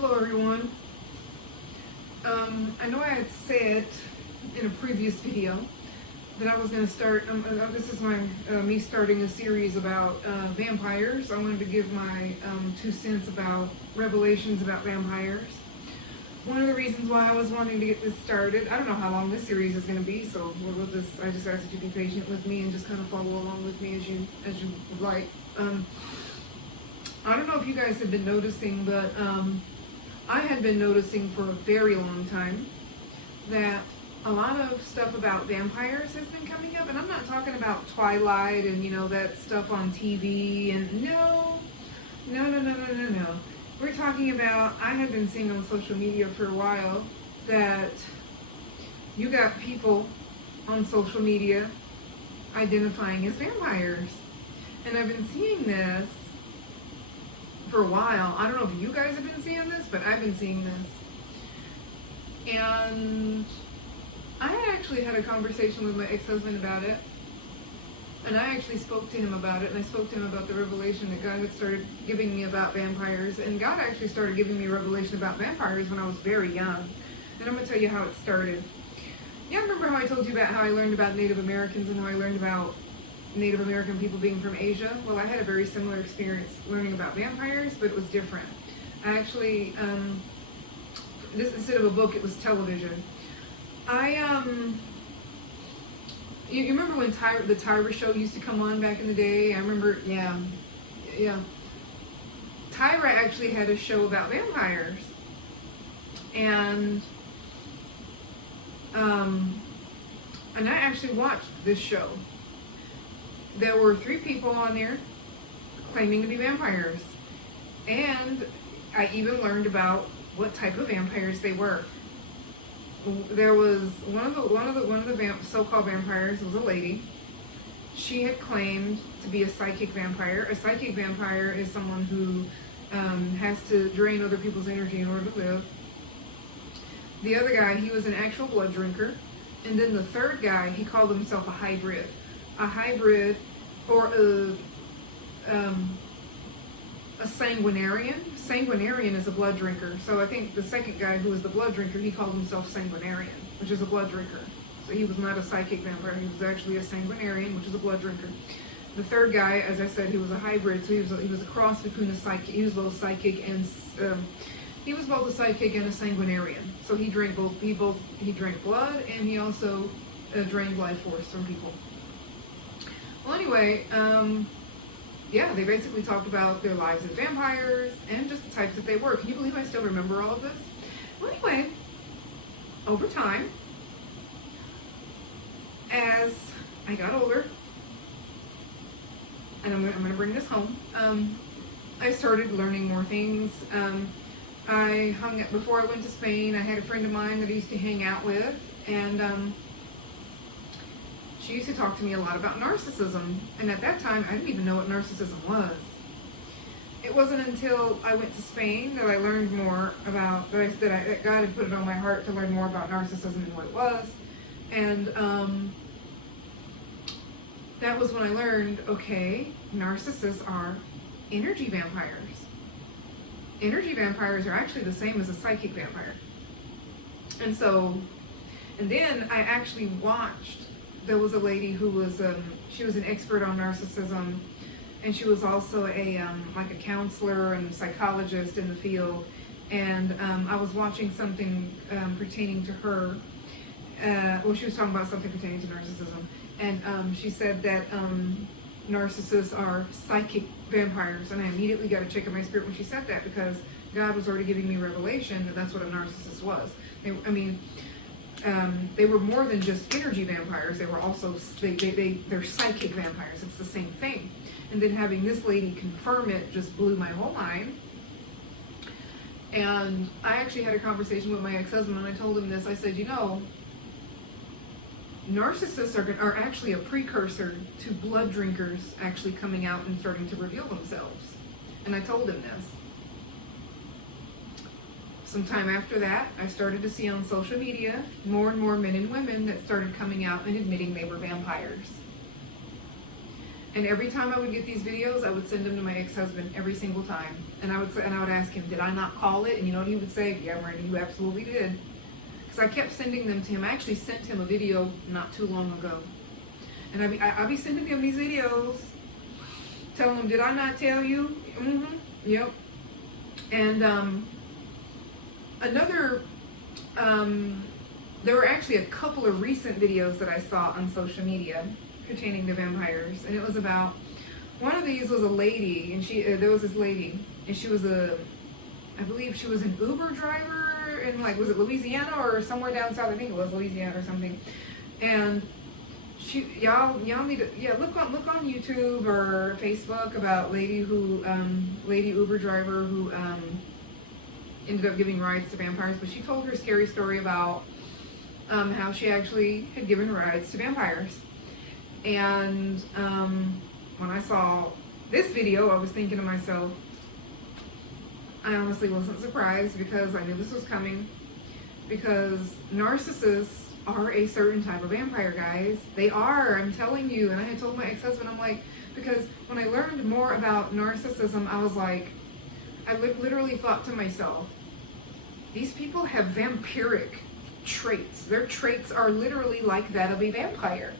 Hello everyone. I know I had said in a previous video that I was going to start, this is me starting a series about vampires. I wanted to give my 2 cents about revelations about vampires. One of the reasons why I was wanting to get this started, I don't know how long this series is going to be, so I just ask that you be patient with me and just kind of follow along with me as you would like. I don't know if you guys have been noticing, but I had been noticing for a very long time that a lot of stuff about vampires has been coming up, and I'm not talking about Twilight and that stuff on TV, and no. We're talking about, I had been seeing on social media for a while that you got people on social media identifying as vampires, and I've been seeing this for a while. I don't know if you guys have been seeing this, but I've been seeing this. And I had actually had a conversation with my ex-husband about it. And I actually spoke to him about it. And I spoke to him about the revelation that God had started giving me about vampires. And God actually started giving me a revelation about vampires when I was very young. And I'm going to tell you how it started. Yeah, remember how I told you about how I learned about Native Americans and how I learned about Native American people being from Asia? Well, I had a very similar experience learning about vampires, but it was different. I actually, this instead of a book, it was television. You remember when the Tyra show used to come on back in the day? I remember, yeah. Tyra actually had a show about vampires. And I actually watched this show. There were 3 people on there claiming to be vampires, and I even learned about what type of vampires they were. There was one of the so-called vampires was a lady. She had claimed to be a psychic vampire. A psychic vampire is someone who has to drain other people's energy in order to live. The other guy, he was an actual blood drinker, and then the third guy, he called himself a hybrid. A hybrid, or a sanguinarian. Sanguinarian is a blood drinker. So I think the second guy, who was the blood drinker, he called himself sanguinarian, which is a blood drinker. So he was not a psychic vampire. He was actually a sanguinarian, which is a blood drinker. The third guy, as I said, he was a hybrid. So he was a cross between a psychic. He was both psychic and he was both a psychic and a sanguinarian. So he drank both. He drank blood, and he also drained life force from people. Well, anyway, yeah, they basically talked about their lives as vampires and just the types that they were. Can you believe I still remember all of this? Well, anyway, over time, as I got older, and I'm going to bring this home, I started learning more things. I hung out, before I went to Spain, I had a friend of mine that I used to hang out with, and she used to talk to me a lot about narcissism, and at that time, I didn't even know what narcissism was. It wasn't until I went to Spain that I learned more about, that God had put it on my heart to learn more about narcissism and what it was, and that was when I learned, okay, narcissists are energy vampires. Energy vampires are actually the same as a psychic vampire. And then I actually watched. There was a lady who was, she was an expert on narcissism, and she was also like a counselor and psychologist in the field. And I was watching something pertaining to her. Well, she was talking about something pertaining to narcissism, and she said that narcissists are psychic vampires, and I immediately got a check in my spirit when she said that, because God was already giving me revelation that that's what a narcissist was. They were more than just energy vampires. They were also, they're psychic vampires. It's the same thing. And then having this lady confirm it just blew my whole mind. And I actually had a conversation with my ex-husband, and I told him this. I said, narcissists are actually a precursor to blood drinkers actually coming out and starting to reveal themselves. And I told him this. Sometime after that, I started to see on social media more and more men and women that started coming out and admitting they were vampires. And every time I would get these videos, I would send them to my ex-husband every single time. And I would ask him, did I not call it? And you know what he would say? Yeah, Randy, you absolutely did. Because I kept sending them to him. I actually sent him a video not too long ago. And I'd be sending him these videos, telling him, did I not tell you? Mm-hmm. Yep. And there were actually a couple of recent videos that I saw on social media pertaining to vampires, and it was about, one of these was a lady, and there was this lady, and she was I believe she was an Uber driver in, like, was it Louisiana or somewhere down south? I think it was Louisiana or something. And y'all need to, look on YouTube or Facebook about lady Uber driver who ended up giving rides to vampires. But she told her scary story about how she actually had given rides to vampires. And when I saw this video, I was thinking to myself, I honestly wasn't surprised, because I knew this was coming, because narcissists are a certain type of vampire, guys. They are, I'm telling you. And I had told my ex-husband, I'm like, because when I learned more about narcissism, I was like, I literally thought to myself, these people have vampiric traits. Their traits are literally like that of a vampire.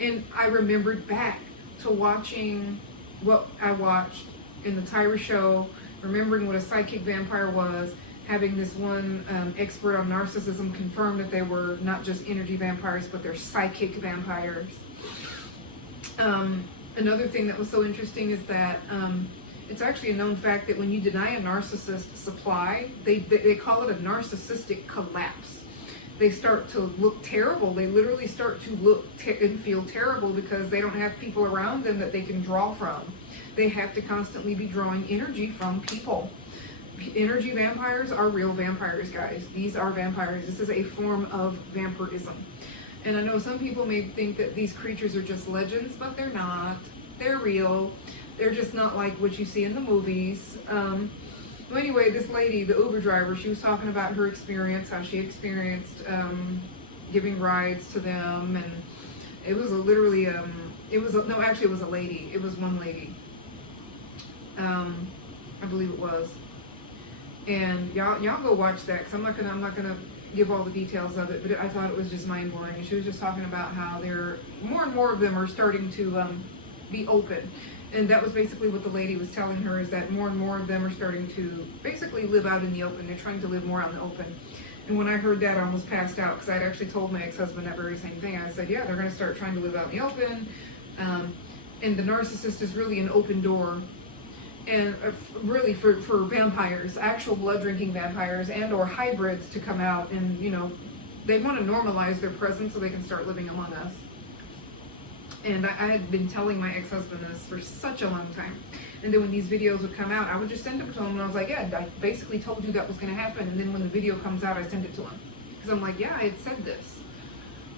And I remembered back to watching what I watched in the Tyra show, remembering what a psychic vampire was, having this one expert on narcissism confirm that they were not just energy vampires, but they're psychic vampires. Another thing that was so interesting is that it's actually a known fact that when you deny a narcissist supply, they call it a narcissistic collapse. They start to look terrible. They literally start to look and feel terrible because they don't have people around them that they can draw from. They have to constantly be drawing energy from people. Energy vampires are real vampires, guys. These are vampires. This is a form of vampirism. And I know some people may think that these creatures are just legends, but they're not. They're real. They're just not like what you see in the movies. Well, anyway, this lady, the Uber driver, she was talking about her experience, how she experienced giving rides to them, and it was literally, it was a lady. It was one lady. I believe it was. And y'all go watch that, because I'm not gonna give all the details of it, but I thought it was just mind blowing. And she was just talking about how more and more of them are starting to be open. And that was basically what the lady was telling her, is that more and more of them are starting to basically live out in the open. They're trying to live more out in the open. And when I heard that, I almost passed out, because I'd actually told my ex-husband that very same thing. I said, yeah, they're going to start trying to live out in the open. And the narcissist is really an open door. And really for vampires, actual blood-drinking vampires and or hybrids to come out, and, you know, they want to normalize their presence so they can start living among us. And I had been telling my ex-husband this for such a long time. And then when these videos would come out, I would just send them to him, and I was like, yeah, I basically told you that was going to happen. And then when the video comes out, I send it to him, because I'm like, yeah, I had said this.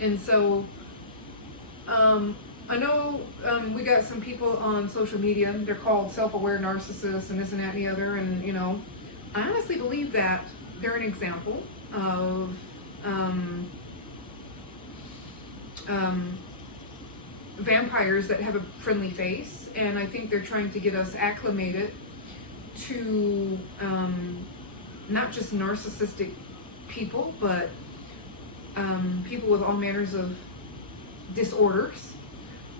And so I know we got some people on social media, they're called self-aware narcissists and this and that and the other. And, you know, I honestly believe that they're an example of vampires that have a friendly face, and I think they're trying to get us acclimated to not just narcissistic people, but people with all manners of disorders.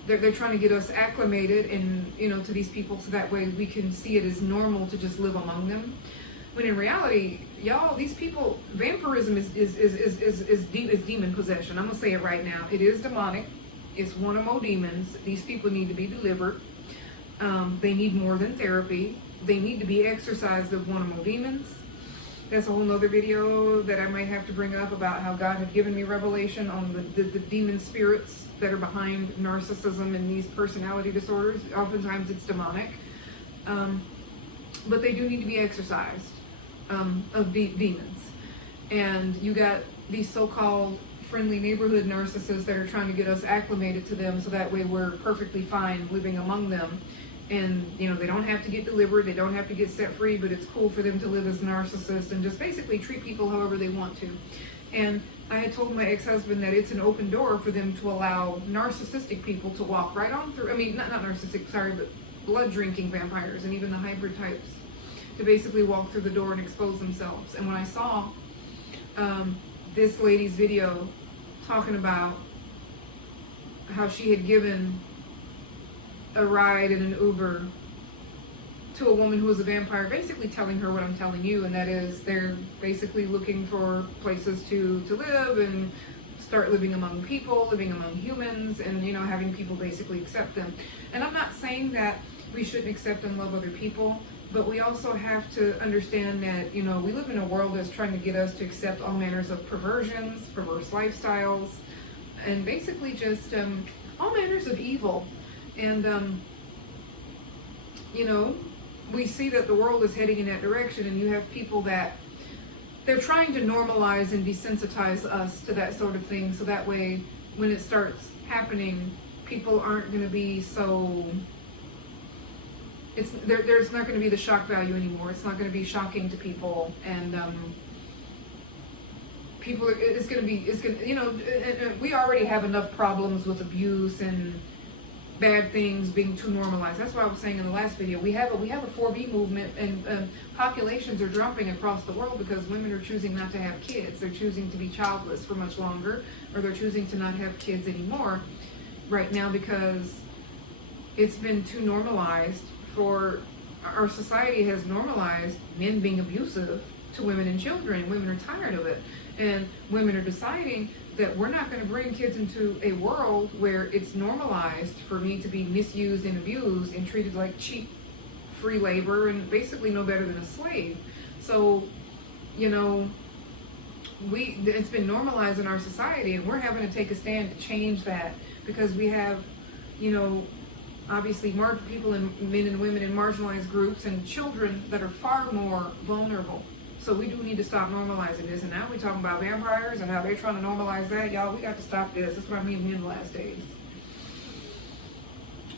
They're trying to get us acclimated and, you know, to these people, so that way we can see it as normal to just live among them. When in reality, y'all, these people, vampirism is demon possession. I'm gonna say it right now. It is demonic. It's one of more demons. These people need to be delivered. They need more than therapy. They need to be exorcised of one of more demons. That's a whole nother video that I might have to bring up about how God had given me revelation on the demon spirits that are behind narcissism and these personality disorders. Oftentimes it's demonic. But they do need to be exorcised of demons. And you got these so-called friendly neighborhood narcissists that are trying to get us acclimated to them, so that way we're perfectly fine living among them. And, you know, they don't have to get delivered, they don't have to get set free, but it's cool for them to live as narcissists and just basically treat people however they want to. And I had told my ex-husband that it's an open door for them to allow narcissistic people to walk right on through. I mean, not narcissistic, sorry, but blood-drinking vampires and even the hybrid types to basically walk through the door and expose themselves. And when I saw this lady's video talking about how she had given a ride in an Uber to a woman who was a vampire, basically telling her what I'm telling you, and that is they're basically looking for places to live and start living among people, living among humans, and having people basically accept them. And I'm not saying that we shouldn't accept and love other people, but we also have to understand that we live in a world that's trying to get us to accept all manners of perversions, perverse lifestyles, and basically just all manners of evil. And we see that the world is heading in that direction, and you have people that they're trying to normalize and desensitize us to that sort of thing, so that way when it starts happening, people aren't going to be so, there's not going to be the shock value anymore. It's not going to be shocking to people, and we already have enough problems with abuse and bad things being too normalized. That's why I was saying in the last video, we have a 4B movement, and populations are dropping across the world because women are choosing not to have kids. They're choosing to be childless for much longer, or they're choosing to not have kids anymore right now because it's been too normalized. For our society has normalized men being abusive to women and children. Women are tired of it, and women are deciding that we're not going to bring kids into a world where it's normalized for me to be misused and abused and treated like cheap free labor and basically no better than a slave. So, it's been normalized in our society, and we're having to take a stand to change that, because we have, obviously people and men and women in marginalized groups and children that are far more vulnerable. So we do need to stop normalizing this. And now we're talking about vampires and how they're trying to normalize that. Y'all, we got to stop this. That's what I mean in the last days.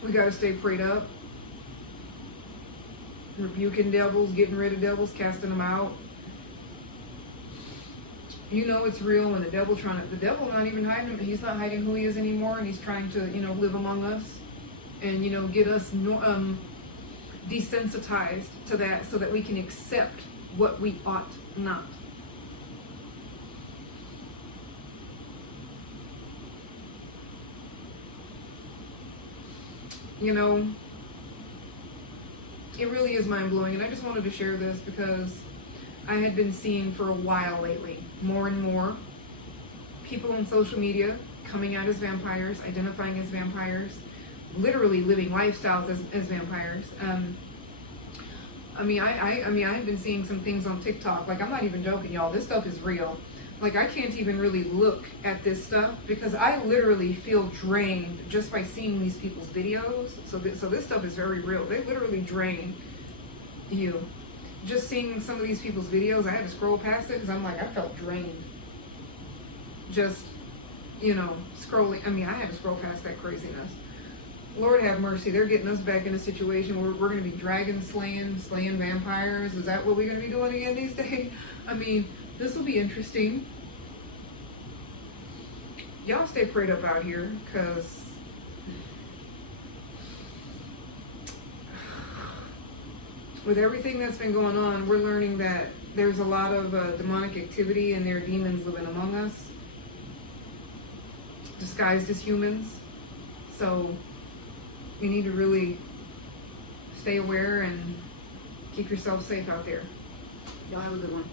We got to stay prayed up. Rebuking devils, getting rid of devils, casting them out. It's real when the devil's not even hiding. He's not hiding who he is anymore, and he's trying to, live among us and, get us desensitized to that so that we can accept what we ought not. It really is mind-blowing, and I just wanted to share this because I had been seeing for a while lately more and more people on social media coming out as vampires, identifying as vampires, literally living lifestyles as vampires. I've been seeing some things on TikTok. Like, I'm not even joking, y'all. This stuff is real. Like, I can't even really look at this stuff because I literally feel drained just by seeing these people's videos. So this stuff is very real. They literally drain you. Just seeing some of these people's videos, I had to scroll past it because I'm like, I felt drained. Just, scrolling. I had to scroll past that craziness. Lord have mercy, they're getting us back in a situation where we're going to be dragon slaying vampires. Is that what we're going to be doing again these days? This will be interesting. Y'all stay prayed up out here, because with everything that's been going on, we're learning that there's a lot of demonic activity, and there are demons living among us, disguised as humans. So you need to really stay aware and keep yourself safe out there. Y'all have a good one.